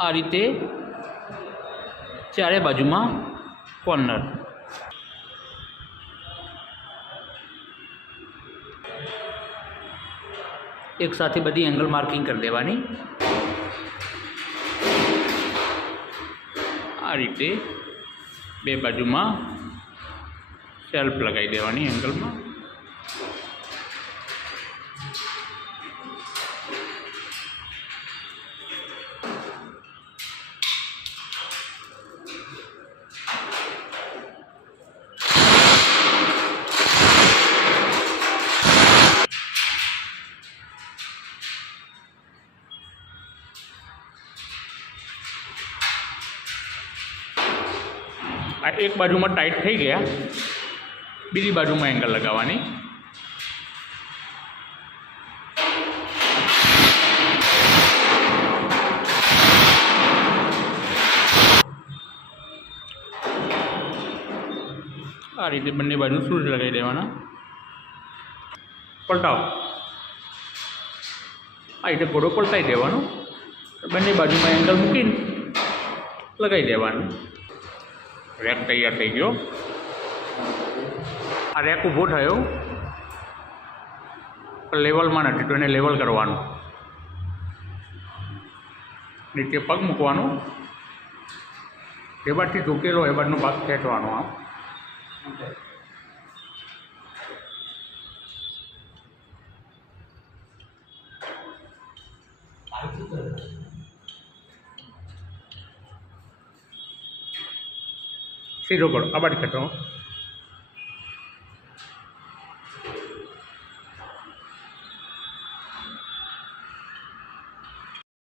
आ रीते चारे बाजू में कॉर्नर। एक साथ बधी एंगल मार्किंग कर देवानी। आ रीते बे बाजू में सेल्फ लगाई देवानी एंगल में। आ एक बाजू में टाइट थी गया, बीजी बाजू में एंगल लगावानी। आ रीते बंने बाजू शूज लगाई देवाना। पलटाओ आ रीते घोड़ो पलटाई देवानो, बंने बाजू में एंगल मूकी लगाई देवानुं। रेक तैयार थी गयो। आ रेक ऊभो थयो लेवल में नहीं तो लेवल करवानुं। नीचे पग मूकवानो, ए बाजू झूकेलो ए बाजूनो भाग खेंचवानो। आम सीधो करो, आ बाजू खेंचो।